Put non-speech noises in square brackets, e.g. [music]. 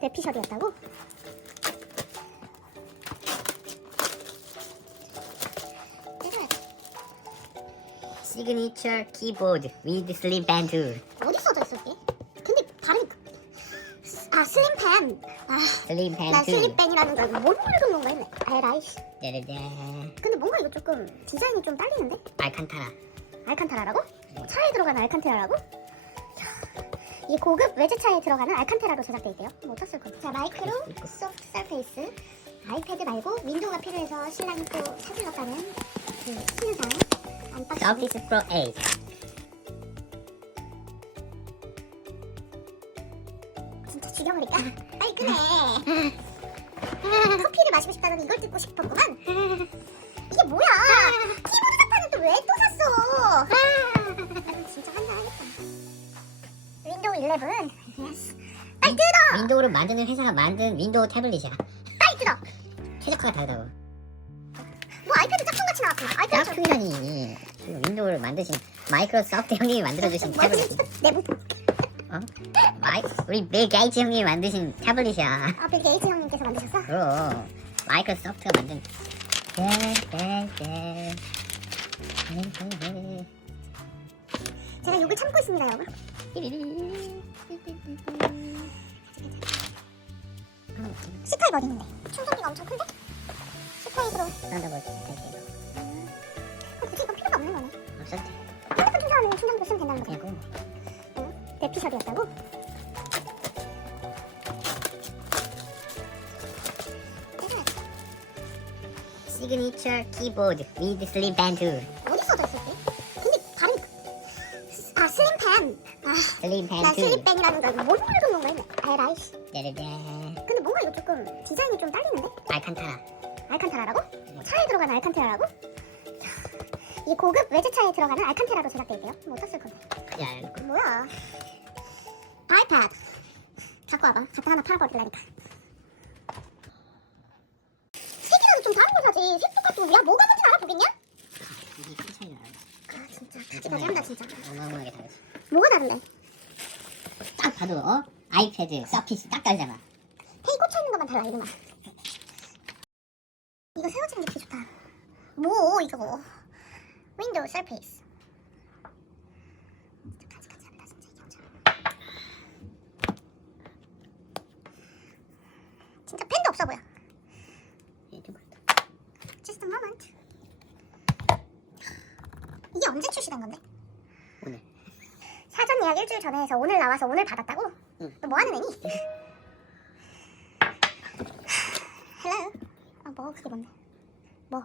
대피샵이었다고? 뜯어야지. 시그니처 키보드 slim pen tool. 어디 써져 있어 이게? 근데 다르니까. 아 슬림펜. 아, pen 난. 슬림펜이라는 줄 알고 뭘 모르는 건가 했네. 에라이씨. 짜라잔. 근데 뭔가 이거 조금 디자인이 좀 딸리는데? 알칸타라. 알칸타라라고? 차에 들어가는 알칸테라라고? 이게 고급 외제차에 들어가는 알칸테라로 제작돼 있대요. 뭐 어떻을 거야? 자 마이크로 소프트 서페이스 아이패드 말고 윈도우가 필요해서 신랑이 또 사질렀다는 그 신상 안박싱 Surface Pro 8. 진짜 죽여버릴까? [laughs] 빨리 끄네 [laughs] [laughs] 커피를 마시고 싶다더니 이걸 듣고 싶었구만 이게 뭐야 11 예스 빨리 뜯어 윈도우를 만드는 회사가 만든 윈도우 태블릿이야. 빨리 뜯어 최저가가 다르다고. 뭐 아이패드 짝퉁같이 나왔구나 아이패드 짝퉁 짝퉁이라니. 그 윈도우를 만드신 마이크로소프트 형님이 만들어주신 뭐야 태블릿. 내부 어? 마이, 우리 빌 게이츠 형님이 만드신 태블릿이야. 아 빌 게이츠 형님께서 만드셨어? 그럼 마이크로소프트가 만든 네, 제가 욕을 참고 있습니다 여러분 스카이브 어디 있는데? 충전기가 엄청 큰데? 스카이브로 썬더볼트 탈게요. 그럼 굳이 이건 필요가 없는 거네 없어도 돼. 핸드폰 충전하면 충전기로 쓰면 된다는 거야 그리고 응? 대피샵이었다고? 뜯어야지. 시그니처 키보드 slim pen tool. 어디 슬림펜 아, tool. 슬림펜이라는 줄 알고 뭘 모르는 건가 했네 에라이씨 짜라잔. 근데 뭔가 이거 조금 디자인이 좀 딸리는데? 알칸타라. 알칸테라라고? 차에 들어가는 알칸테라라고? 이야, 이게 고급 외제차에 들어가는 알칸테라로 제작돼 있대요 뭐 어떻을 건데 야, 그 뭐야 아이패드 갖고 와봐 갖다 하나 팔아버리려니까 색이라도 좀 다른 거 사지 색 똑같고 야 뭐가 뭔지 알아보겠냐? 이게 큰 나요. 아 진짜 가지가지 한다 진짜 어마어마하게 다르지. 뭐가 다른데? 딱 봐도 어? 아이패드, 서피스 딱 다르잖아. 테이 꽂혀 있는 것만 달라 이거만 이거 세워지는 게 되게 좋다 뭐 이거 윈도우 가지 가지 한다 진짜 펜도 없어 보여. Just a moment 이게 언제 출시된 건데? 오늘. 사전 예약 일주일 전에 해서 오늘 나와서 오늘 받았다고? 응. 너 뭐 하는 애니? [laughs] 헬로 아 뭐 그게 뭔데? 뭐?